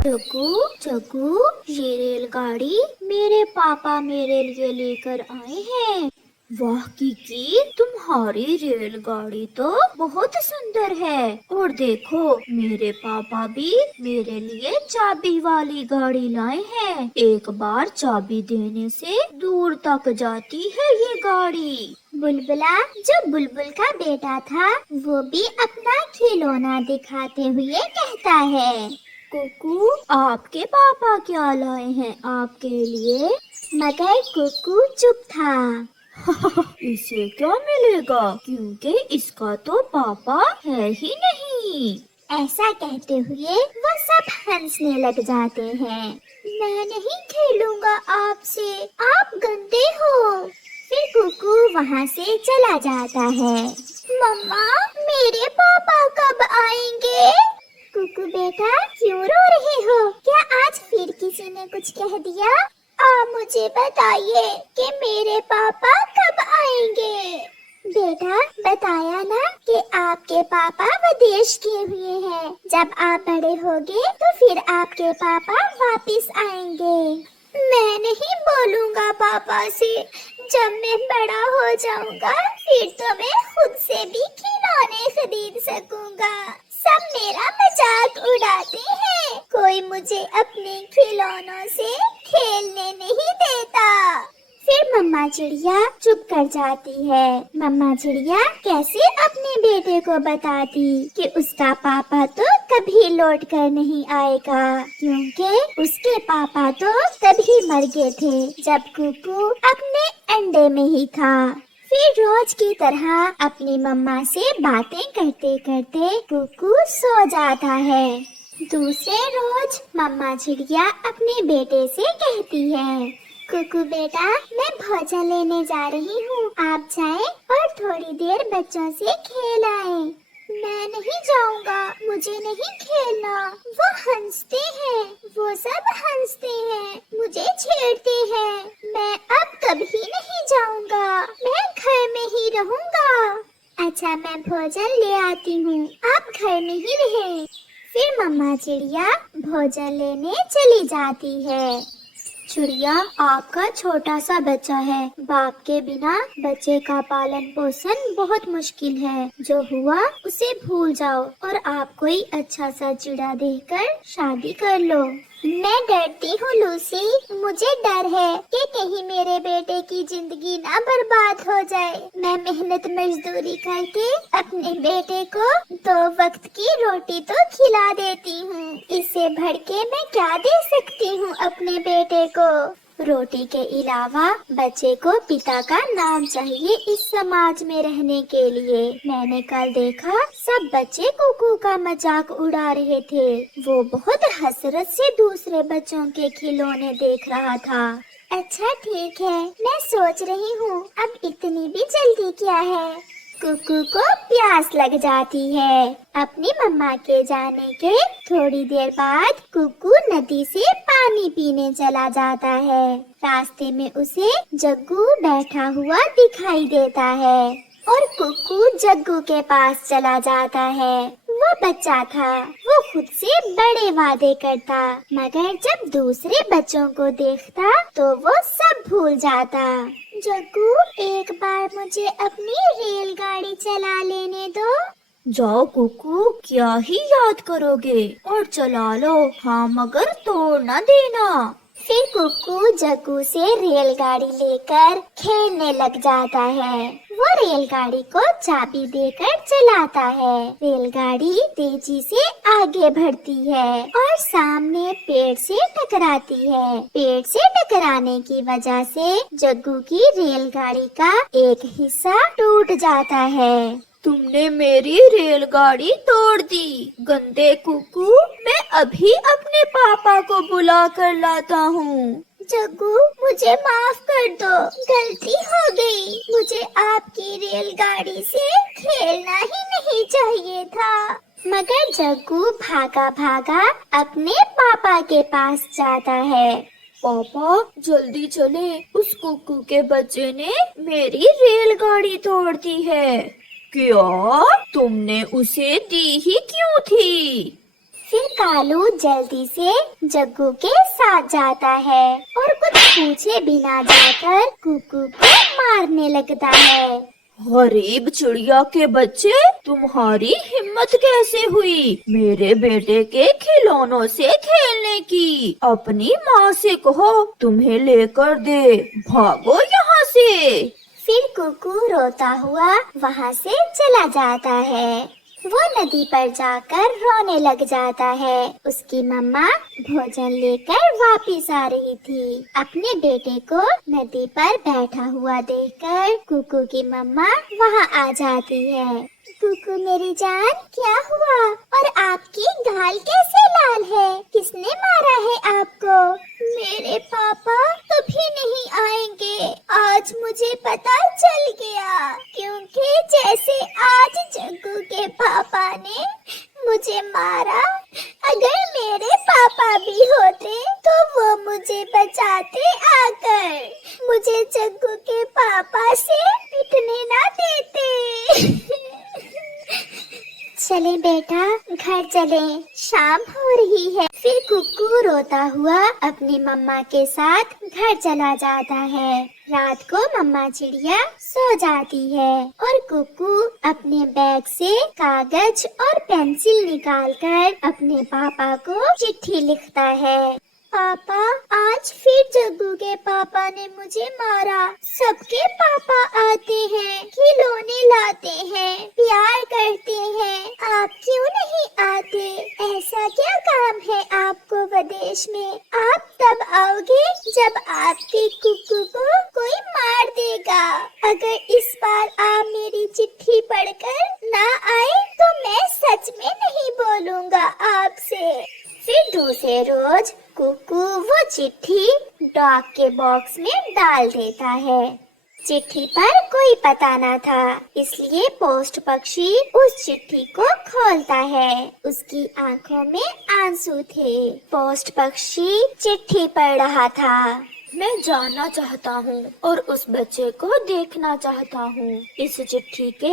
जग्गू जग्गू, ये रेलगाड़ी मेरे पापा मेरे लिए लेकर आए हैं। वाह किकी, तुम्हारी रेलगाड़ी तो बहुत सुंदर है। और देखो, मेरे पापा भी मेरे लिए चाबी वाली गाड़ी लाए हैं। एक बार चाबी देने से दूर तक जाती है ये गाड़ी। बुलबुला, जो बुलबुल का बेटा था, वो भी अपना खिलौना दिखाते हुए कहता है, कुकू, आपके पापा क्या लाए हैं आपके लिए? मगर कुकू चुप था। इसे क्या मिलेगा, क्योंकि इसका तो पापा है ही नहीं। ऐसा कहते हुए वो सब हंसने लग जाते हैं। मैं नहीं खेलूंगा आपसे, आप गंदे हो। फिर कुकू वहाँ से चला जाता है। मम्मा, मेरे पापा कब आएंगे? कुकू बेटा, क्यों रो रहे हो? क्या आज फिर किसी ने कुछ कह दिया? मुझे बताइए कि मेरे पापा कब आएंगे? बेटा, बताया ना कि आपके पापा विदेश गए हुए हैं। जब आप बड़े होगे तो फिर आपके पापा वापस आएंगे। मैं नहीं बोलूँगा पापा से। जब मैं बड़ा हो जाऊँगा फिर तो मैं खुद से भी खिलौने खरीद सकूँगा। सब मेरा मजाक उड़ाते हैं, कोई मुझे अपने खिलौनों से खेलने नहीं देता। फिर मम्मा चिड़िया चुप कर जाती है। मम्मा चिड़िया कैसे अपने बेटे को बताती कि उसका पापा तो कभी लौट कर नहीं आएगा, क्योंकि उसके पापा तो तभी मर गए थे जब कुकू अपने अंडे में ही था। फिर रोज की तरह अपनी मम्मा से बातें करते करते कुकू सो जाता है। दूसरे रोज मम्मा चिड़िया अपने बेटे से कहती है, कुकू बेटा, मैं भोजन लेने जा रही हूँ, आप जाएं और थोड़ी देर बच्चों से खेल आएं। मैं नहीं जाऊँगा, मुझे नहीं खेलना। वो हंसते हैं, वो सब हंसते हैं, मुझे छेड़ते हैं। मैं अब कभी नहीं जाऊँगा, मैं घर में ही रहूँगा। अच्छा, मैं भोजन ले आती हूँ, आप घर में ही रहें। फिर मम्मा चिड़िया भोजन लेने चली जाती है। चिड़िया, आपका छोटा सा बच्चा है। बाप के बिना बच्चे का पालन पोषण बहुत मुश्किल है। जो हुआ उसे भूल जाओ और आप कोई अच्छा सा चिड़ा देखकर शादी कर लो। मैं डरती हूँ लूसी, मुझे डर है कि कहीं मेरे बेटे की जिंदगी ना बर्बाद हो जाए। मैं मेहनत मजदूरी करके अपने बेटे को 2 वक्त की रोटी तो खिला देती हूँ। इससे बढ़ के मैं क्या दे सकती हूँ अपने बेटे को? रोटी के अलावा बच्चे को पिता का नाम चाहिए इस समाज में रहने के लिए। मैंने कल देखा सब बच्चे कुकू का मजाक उड़ा रहे थे। वो बहुत हसरत से दूसरे बच्चों के खिलौने देख रहा था। अच्छा ठीक है, मैं सोच रही हूँ अब इतनी भी जल्दी क्या है। कुकू को प्यास लग जाती है। अपनी मम्मा के जाने के थोड़ी देर बाद कुकू नदी से पानी पीने चला जाता है। रास्ते में उसे जग्गू बैठा हुआ दिखाई देता है और कुकू जग्गू के पास चला जाता है। वो बच्चा था, वो खुद से बड़े वादे करता, मगर जब दूसरे बच्चों को देखता तो वो सब भूल जाता। जग्गू, एक बार मुझे अपनी रेलगाड़ी चला लेने दो। जाओ कुकू, क्या ही याद करोगे, और चला लो, हाँ मगर तोड़ न देना। फिर कुकू जग्गू से रेलगाड़ी लेकर खेलने लग जाता है। वो रेलगाड़ी को चाबी देकर चलाता है। रेलगाड़ी तेजी से आगे बढ़ती है और सामने पेड़ से टकराती है। पेड़ से टकराने की वजह से जग्गू की रेलगाड़ी का एक हिस्सा टूट जाता है। तुमने मेरी रेलगाड़ी तोड़ दी, गंदे कुकू। मैं अभी अपने पापा को बुला कर लाता हूँ। जग्गू, मुझे माफ कर दो, गलती हो गई। मुझे आपकी रेलगाड़ी से खेलना ही नहीं चाहिए था। मगर जग्गू भागा भागा अपने पापा के पास जाता है। पापा जल्दी चले, उस कुकू के बच्चे ने मेरी रेलगाड़ी तोड़ दी है। क्या? तुमने उसे दी ही क्यों थी? फिर कालू जल्दी से जग्गू के साथ जाता है और कुछ पूछे बिना जाकर कुकू को मारने लगता है। गरीब चिड़िया के बच्चे, तुम्हारी हिम्मत कैसे हुई मेरे बेटे के खिलौनों से खेलने की? अपनी माँ से कहो तुम्हें लेकर दे, भागो यहाँ से। फिर कुकू रोता हुआ वहाँ से चला जाता है। वो नदी पर जाकर रोने लग जाता है। उसकी मम्मा भोजन लेकर वापिस आ रही थी। अपने बेटे को नदी पर बैठा हुआ देखकर कुकू की मम्मा वहाँ आ जाती है। कुकू मेरी जान, क्या हुआ और आपकी गाल कैसे लाल है? किसने मारा है आपको? मेरे पापा कभी नहीं आएंगे, आज मुझे पता चल गया, क्योंकि जैसे आज जग्गू के पापा ने मुझे मारा, अगर मेरे पापा भी होते तो वो मुझे बचाते आकर, मुझे जग्गू के पापा से पिटने ना देते। चले बेटा, घर चले, शाम हो रही है। फिर कुकू रोता हुआ अपनी मम्मा के साथ घर चला जाता है। रात को मम्मा चिड़िया सो जाती है और कुकू अपने बैग से कागज और पेंसिल निकालकर अपने पापा को चिट्ठी लिखता है। पापा, आज फिर जग्गू के पापा ने मुझे मारा। सबके पापा आते हैं, खिलौने लाते हैं, प्यार करते हैं, आप क्यों नहीं आते? ऐसा क्या काम है आपको विदेश में? आप तब आओगे जब आपके कुकू को कोई मार देगा। अगर इस बार आप मेरी चिट्ठी पढ़कर ना आए तो मैं सच में नहीं बोलूँगा आपसे। फिर दूसरे रोज कुकू वो चिट्ठी डाक के बॉक्स में डाल देता है। चिट्ठी पर कोई पता न था, इसलिए पोस्ट पक्षी उस चिट्ठी को खोलता है। उसकी आंखों में आंसू थे। पोस्ट पक्षी चिट्ठी पढ़ रहा था। मैं जानना चाहता हूँ और उस बच्चे को देखना चाहता हूँ। इस चिट्ठी के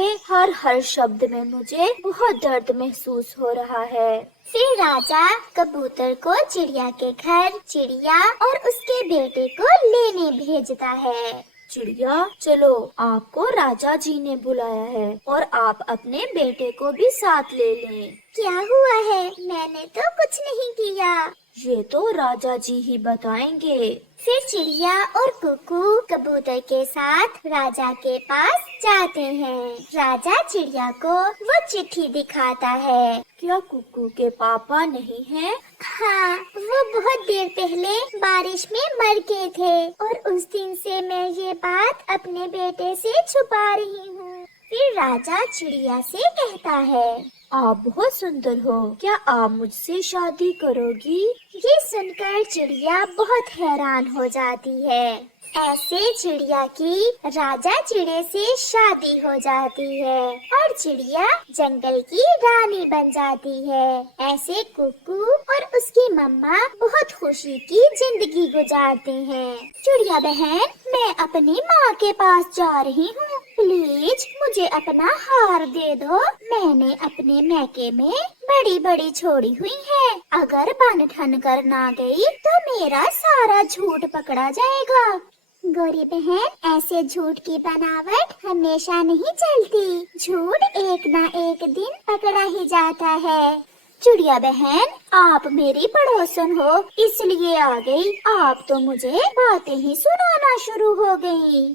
हर शब्द में मुझे बहुत दर्द महसूस हो रहा है। फिर राजा कबूतर को चिड़िया के घर चिड़िया और उसके बेटे को लेने भेजता है। चिड़िया, चलो, आपको राजा जी ने बुलाया है और आप अपने बेटे को भी साथ ले लें। क्या हुआ है? मैंने तो कुछ नहीं किया। ये तो राजा जी ही बताएंगे। फिर चिड़िया और कुकू कबूतर के साथ राजा के पास जाते हैं। राजा चिड़िया को वो चिट्ठी दिखाता है। क्या कुकू के पापा नहीं हैं? हाँ, वो बहुत देर पहले बारिश में मर गए थे और उस दिन से मैं ये बात अपने बेटे से छुपा रही हूँ। फिर राजा चिड़िया से कहता है, आप बहुत सुंदर हो, क्या आप मुझसे शादी करोगी? ये सुनकर चिड़िया बहुत हैरान हो जाती है। ऐसे चिड़िया की राजा चिड़े से शादी हो जाती है और चिड़िया जंगल की रानी बन जाती है। ऐसे कुकू और उसकी मम्मा बहुत खुशी की जिंदगी गुजारते हैं। चिड़िया बहन, मैं अपनी माँ के पास जा रही हूँ, प्लीज मुझे अपना हार दे दो। मैंने अपने मैके में बड़ी बड़ी छोड़ी हुई है, अगर बन ठन कर ना गई तो मेरा सारा झूठ पकड़ा जाएगा। गोरी बहन, ऐसे झूठ की बनावट हमेशा नहीं चलती, झूठ एक ना एक दिन पकड़ा ही जाता है। चिड़िया बहन, आप मेरी पड़ोसन हो इसलिए आ गई, आप तो मुझे बातें ही सुनाना शुरू हो गई।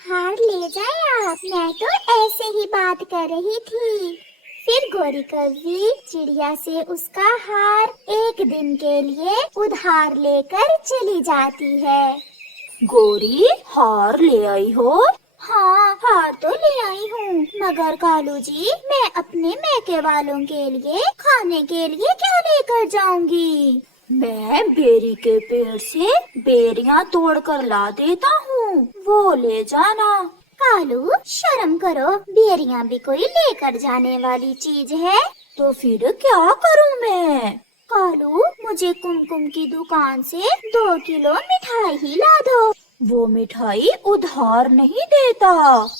हार ले जाए आप, मैं तो ऐसे ही बात कर रही थी। फिर गोरी कौवी चिड़िया से उसका हार एक दिन के लिए उधार लेकर चली जाती है। गोरी, हार ले आई हो? हाँ, हार तो ले आई हूँ, मगर कालू जी, मैं अपने मैके वालों के लिए खाने के लिए क्या लेकर जाऊंगी? मैं बेरी के पेड़ से बेरियां तोड़ कर ला देता हूँ, वो ले जाना। कालू, शर्म करो, बेरियां भी कोई लेकर जाने वाली चीज है? तो फिर क्या करूँ मैं? कालू, मुझे कुमकुम की दुकान से 2 किलो मिठाई ही ला दो। वो मिठाई उधार नहीं देता।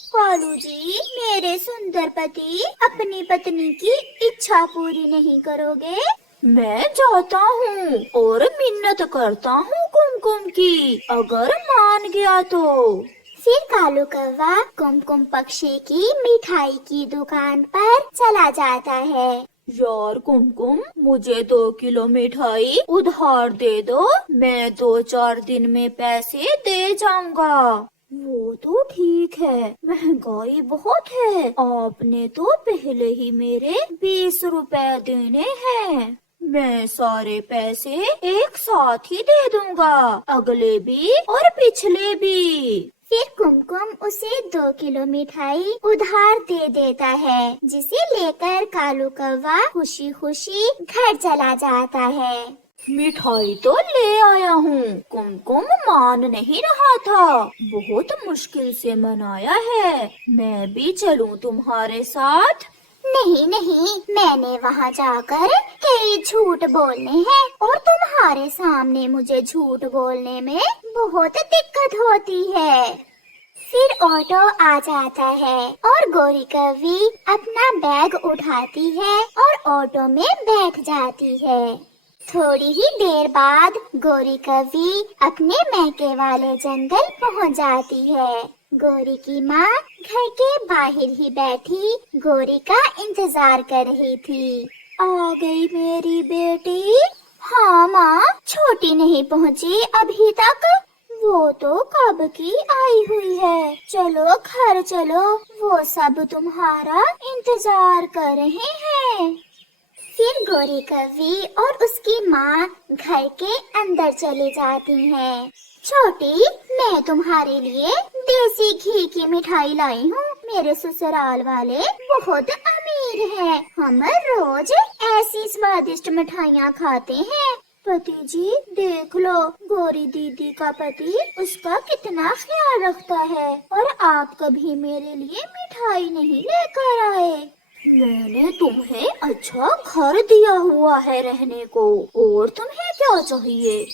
कालू जी, मेरे सुंदर पति अपनी पत्नी की इच्छा पूरी नहीं करोगे? मैं जाता हूँ और मिन्नत करता हूँ कुमकुम की, अगर मान गया तो। फिर कालू कौवा कुमकुम पक्षी की मिठाई की दुकान पर चला जाता है। यार कुमकुम, मुझे 2 किलो मिठाई उधार दे दो, मैं 2-4 दिन में पैसे दे जाऊंगा। वो तो ठीक है, महंगाई बहुत है, आपने तो पहले ही मेरे 20 रुपए देने हैं। मैं सारे पैसे एक साथ ही दे दूंगा, अगले भी और पिछले भी। फिर कुमकुम उसे 2 किलो मिठाई उधार दे देता है, जिसे लेकर कालू कौवा खुशी खुशी घर चला जाता है। मिठाई तो ले आया हूँ, कुमकुम मान नहीं रहा था, बहुत मुश्किल से मनाया है, मैं भी चलूं तुम्हारे साथ? नहीं नहीं, मैंने वहाँ जाकर कई झूठ बोलने हैं और तुम्हारे सामने मुझे झूठ बोलने में बहुत दिक्कत होती है। फिर ऑटो आ जाता है और गौरी कौवी अपना बैग उठाती है और ऑटो में बैठ जाती है। थोड़ी ही देर बाद गौरी कौवी अपने मैके वाले जंगल पहुंच जाती है। गौरी की माँ घर के बाहर ही बैठी गौरी का इंतजार कर रही थी। आ गई मेरी बेटी? हाँ माँ, छोटी नहीं पहुँची अभी तक, वो तो कब की आई हुई है। चलो घर चलो, वो सब तुम्हारा इंतजार कर रहे हैं। फिर गौरी कौवी और उसकी माँ घर के अंदर चली जाती हैं। छोटी, मैं तुम्हारे लिए देसी घी की मिठाई लाई हूँ। मेरे ससुराल वाले बहुत अमीर हैं, हम रोज ऐसी स्वादिष्ट मिठाइयाँ खाते हैं। पति जी देख लो, गौरी दीदी का पति उसका कितना ख्याल रखता है, और आप कभी मेरे लिए मिठाई नहीं लेकर आए। मैंने तुम्हें अच्छा घर दिया हुआ है रहने को, और तुम्हें क्या चाहिए?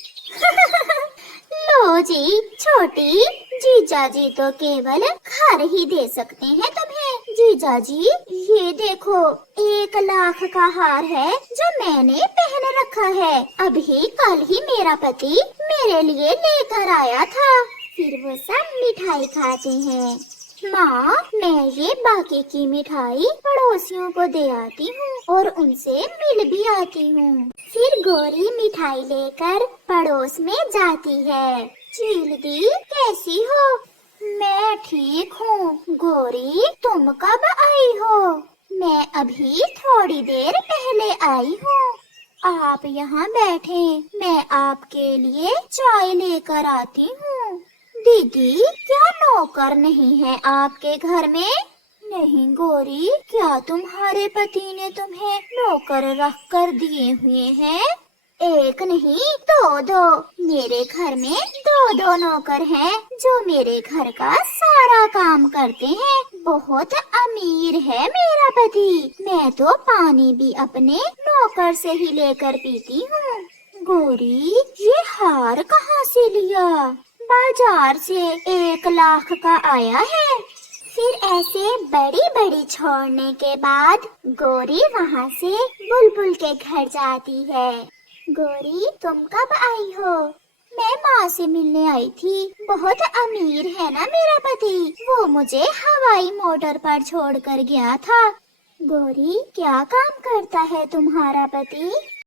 लो जी छोटी, जीजा जी तो केवल घर ही दे सकते हैं तुम्हें। जीजा जी ये देखो, 1 लाख का हार है जो मैंने पहन रखा है, अभी कल ही मेरा पति मेरे लिए लेकर आया था। फिर वो सब मिठाई खाते हैं। माँ, मैं ये बाकी की मिठाई पड़ोसियों को दे आती हूँ और उनसे मिल भी आती हूँ। फिर गौरी मिठाई लेकर पड़ोस में जाती है। चील दी, कैसी हो? मैं ठीक हूँ। गौरी, तुम कब आई हो? मैं अभी थोड़ी देर पहले आई हूँ। आप यहाँ बैठे, मैं आपके लिए चाय लेकर आती हूँ। दीदी, क्या नौकर नहीं है आपके घर में? नहीं गौरी, क्या तुम्हारे पति ने तुम्हें नौकर रख कर दिए हुए हैं? एक नहीं, दो। मेरे घर में 2 नौकर हैं जो मेरे घर का सारा काम करते हैं। बहुत अमीर है मेरा पति, मैं तो पानी भी अपने नौकर से ही लेकर पीती हूँ। गौरी, ये हार कहाँ से लिया? बाजार से 1 लाख का आया है। फिर ऐसे बड़ी बड़ी छोड़ने के बाद गौरी वहाँ से बुलबुल के घर जाती है। गौरी, तुम कब आई हो? मैं माँ से मिलने आई थी। बहुत अमीर है ना मेरा पति, वो मुझे हवाई मोटर पर छोड़कर गया था। गौरी, क्या काम करता है तुम्हारा पति?